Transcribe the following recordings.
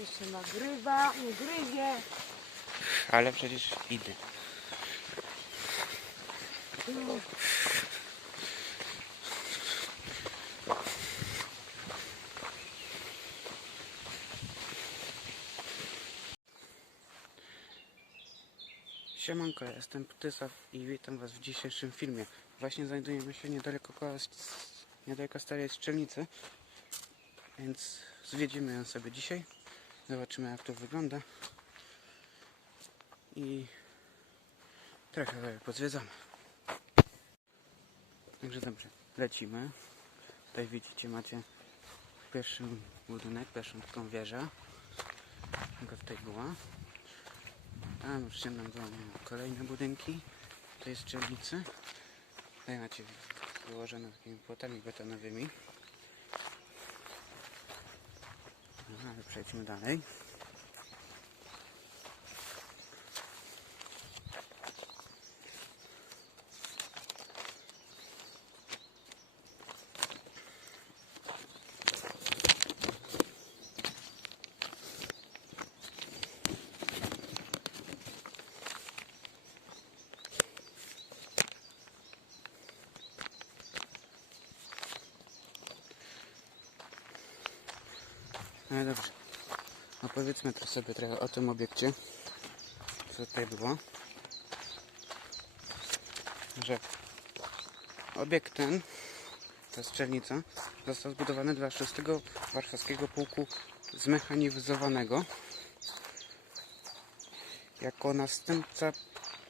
Jeszcze nagrywa, nie gryzie. Ale przecież idę. No, Siemanko, ja jestem Ptysław i witam Was w dzisiejszym filmie. Właśnie znajdujemy się niedaleko, niedaleko starej strzelnicy, więc zwiedzimy ją sobie dzisiaj. Zobaczymy jak to wygląda. I trochę sobie pozwiedzamy. Także dobrze, lecimy. Tutaj widzicie, macie pierwszy budynek, pierwszą taką wieżę. Taka tutaj była. Tam już się nam kolejne budynki tej strzelnicy. Tutaj macie wyłożone takimi płotami betonowymi. Przejdźmy dalej. No dobrze. Opowiedzmy teraz sobie trochę o tym obiekcie. Co tutaj było. Że obiekt ten, ta strzelnica, został zbudowany dla 6 Warszawskiego Pułku Zmechanizowanego jako następca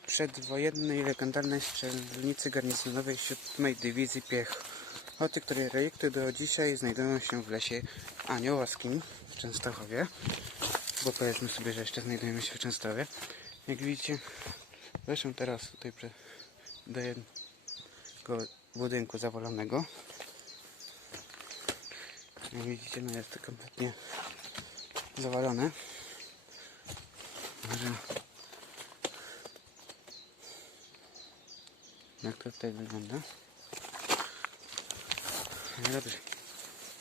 przedwojennej legendarnej strzelnicy garnizonowej 7 Dywizji Piechoty, której relikty do dzisiaj znajdują się w lesie Aniołowskim w Częstochowie. Bo powiedzmy sobie, że jeszcze znajdujemy się w Częstochowie. Jak widzicie, weszłem teraz tutaj do jednego budynku zawalonego. Jak widzicie, no jest to kompletnie zawalone. Może jak to tutaj wygląda. No dobrze.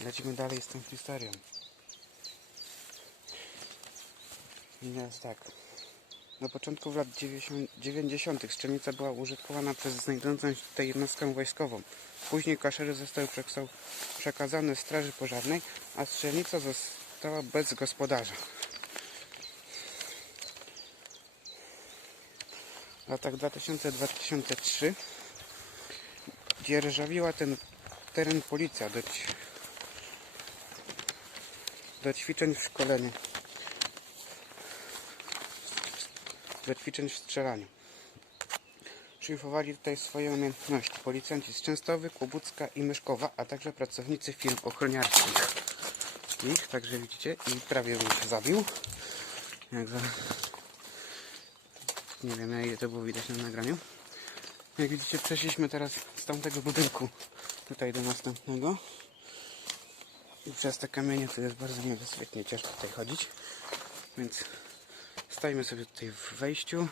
Lecimy dalej z tą historią. I teraz tak. Na początku lat 90 90. strzelnica była użytkowana przez znajdującą się tutaj jednostkę wojskową. Później kaszery zostały przekazane Straży Pożarnej, a strzelnica została bez gospodarza. W latach 2000-2003 dzierżawiła ten teren policja do, do ćwiczeń w szkoleniu. Do ćwiczeń w strzelaniu. Szlifowali tutaj swoje umiejętności policjanci z Częstowy, Kłobucka i Myszkowa, a także pracownicy firm ochroniarskich. Ich, także widzicie, i prawie się zabił. Jak za... Nie wiem, ile to było widać na nagraniu. Jak widzicie, przeszliśmy teraz z tamtego budynku tutaj do następnego. I przez te kamienie to jest bardzo niebezpiecznie, ciężko tutaj chodzić. Więc stajemy sobie tutaj w wejściu.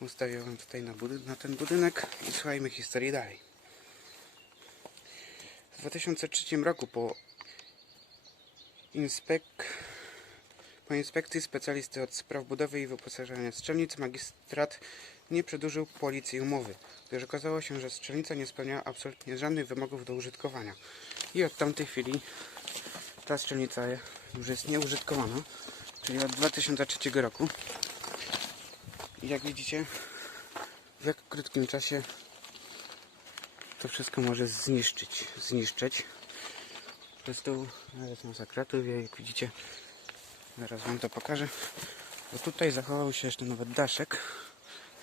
Ustawię wam tutaj na, na ten budynek i słuchajmy historii dalej. W 2003 roku po inspek... Po inspekcji specjalisty od spraw budowy i wyposażenia strzelnic magistrat nie przedłużył policji umowy, gdyż okazało się, że strzelnica nie spełniała absolutnie żadnych wymogów do użytkowania. I od tamtej chwili ta strzelnica już jest nieużytkowana, czyli od 2003 roku. I jak widzicie, w jak krótkim czasie to wszystko może zniszczyć, zniszczyć. Po prostu nawet masakra. Tu jak widzicie, zaraz wam to pokażę. Bo tutaj zachował się jeszcze nawet daszek.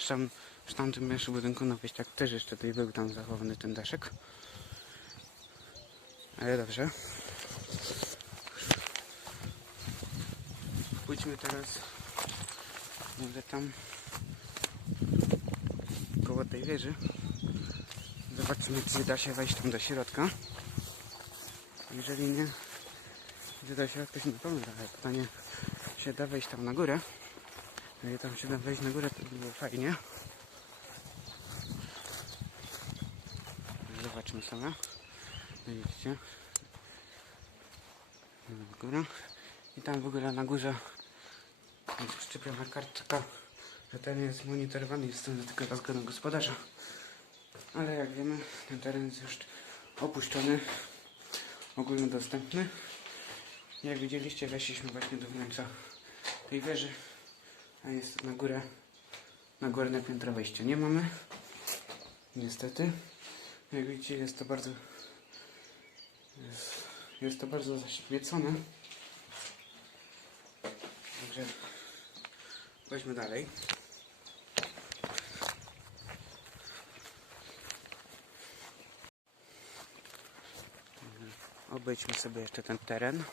Zresztą w tamtym jeszcze budynku na wyjściach też jeszcze tutaj był tam zachowany ten daszek. Ale dobrze. Pójdźmy teraz może tam koło tej wieży. Zobaczymy, czy da się wejść tam do środka. Jeżeli nie, gdy do środka się nie pomyśl, ale pytanie, się da wejść tam na górę. Jeżeli tam się da wejść na górę, to by było fajnie. Zobaczmy sobie. Widzicie? Góra. I tam w ogóle na górze jest przyczepiona kartka, że teren jest monitorowany i stąd tylko zgodą gospodarza. Ale jak wiemy, ten teren jest już opuszczony, ogólnodostępny. Jak widzieliście, weszliśmy właśnie do wnętrza tej wieży, a jest na górę, na górne piętro wejścia nie mamy. Niestety. Jak widzicie, jest to bardzo jest, jest to bardzo zaświecone. Także weźmy dalej. Obejdźmy sobie jeszcze ten teren.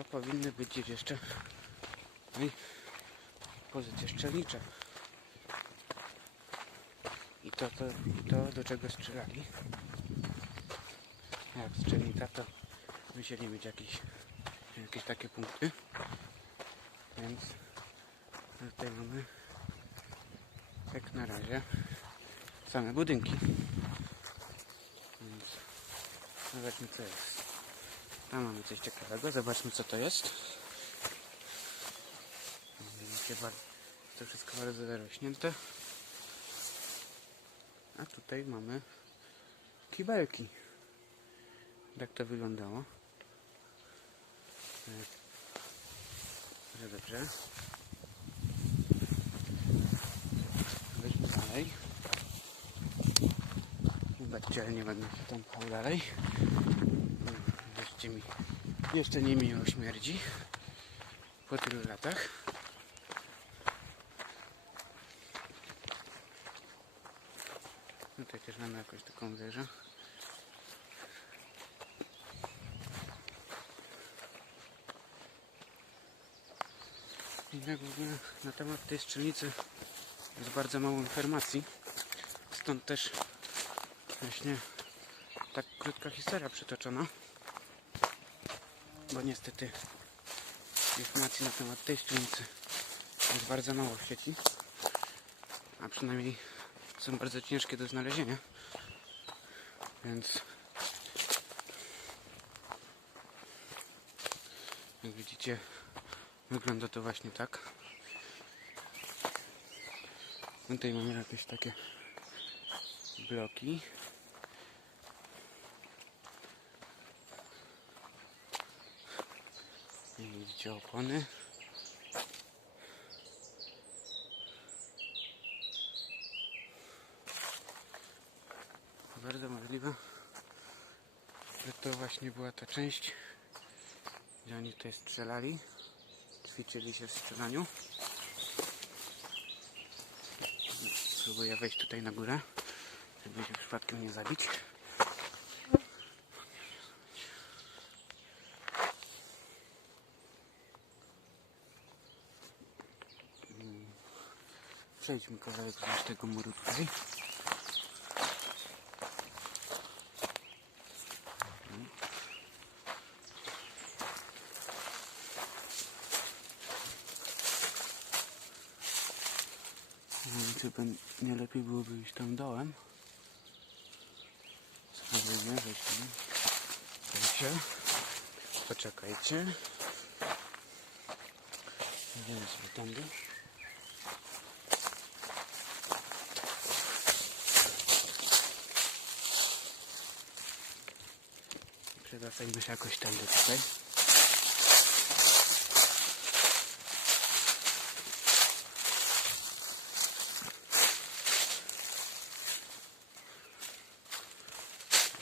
No powinny być gdzieś jeszcze i pozycje strzelnicze. I to, to, i to do czego strzelali. Jak strzelnica to musieli mieć jakieś, jakieś takie punkty. Więc tutaj mamy jak na razie same budynki. Więc zobaczmy co jest. Tam mamy coś ciekawego, zobaczmy co to jest. Widzicie, to wszystko bardzo zarośnięte. A tutaj mamy kibelki. Jak to wyglądało? Dobrze, dobrze. Weźmy dalej. Ale nie będę się tam pchał dalej. Wierzcie mi, jeszcze nie miło śmierdzi. Po tylu latach. Tutaj też mamy jakąś taką wieżę. Tak w ogóle na temat tej strzelnicy jest bardzo mało informacji. Stąd też właśnie tak krótka historia przytoczona. Bo niestety informacji na temat tej strzelnicy jest bardzo mało w sieci. A przynajmniej są bardzo ciężkie do znalezienia. Więc jak widzicie wygląda to właśnie tak. Tutaj mamy jakieś takie bloki. Widzicie opony. Bardzo możliwe, że to właśnie była ta część, gdzie oni tutaj strzelali, ćwiczyli się w strzelaniu. Spróbuję wejść tutaj na górę, żeby się przypadkiem nie zabić. Przejdźmy kawałek wzdłuż tego muru tutaj. Nie wiem, ben- nie lepiej byłoby iść tam dołem. Spróbujmy, weźmy. Weźcie. Poczekajcie. Idziemy sobie tędy. Przedostajmy się jakoś tędy tutaj.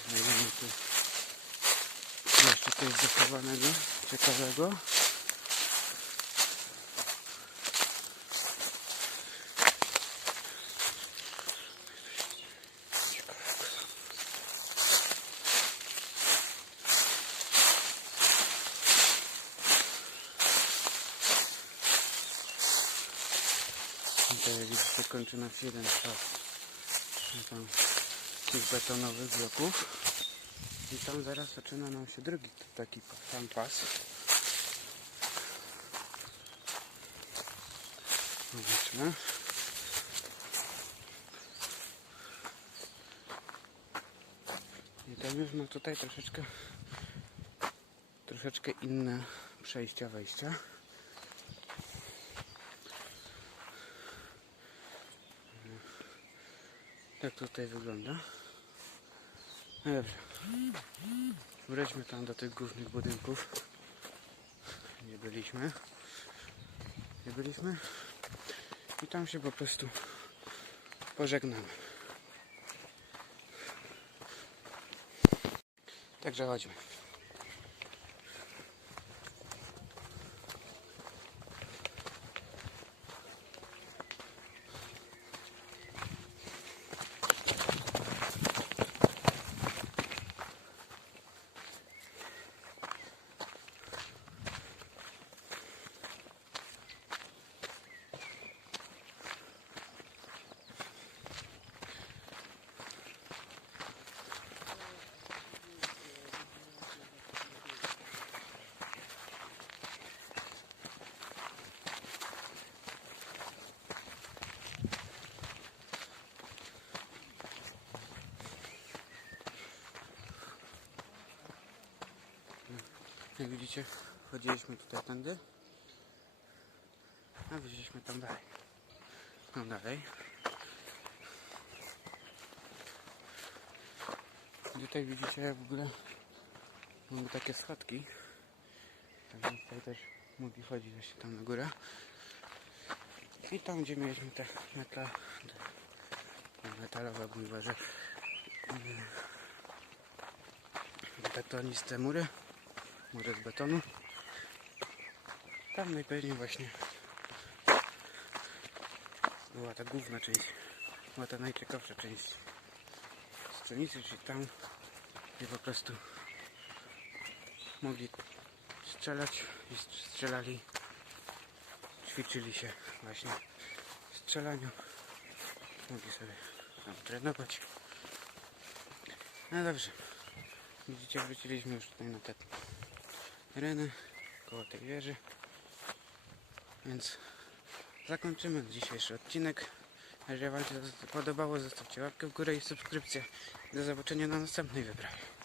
Znajdziemy tu jeszcze coś zachowanego, ciekawego. Tutaj jak widzicie kończy nam się jeden pas tam tych betonowych bloków. I tam zaraz zaczyna nam się drugi taki sam pas. Zobaczmy. I ten już ma tutaj troszeczkę troszeczkę inne przejścia, wejścia. Tutaj wygląda. No Dobrze. Wróćmy tam do tych głównych budynków. Gdzie byliśmy. Gdzie byliśmy. I tam się po prostu pożegnamy. Także chodźmy. Jak widzicie, chodziliśmy tutaj tędy. A wyszliśmy tam dalej. Tam dalej. Tutaj widzicie w ogóle mamy takie schodki. Także tutaj też mogli chodzić jeszcze tam na górę. I tam gdzie mieliśmy te metal, te metalowe, mówię, że mm, betoniste mury mury z betonu. Tam najpewniej właśnie była ta główna część, była ta najciekawsza część strzelnicy, czyli tam, gdzie po prostu mogli strzelać i strzelali, ćwiczyli się właśnie w strzelaniu, mogli sobie tam trenować. No dobrze, widzicie, wróciliśmy już tutaj na te tereny koło tej wieży. Więc zakończymy dzisiejszy odcinek. Jeżeli Wam się podobało, zostawcie łapkę w górę i subskrypcję. Do zobaczenia na następnej wyprawie.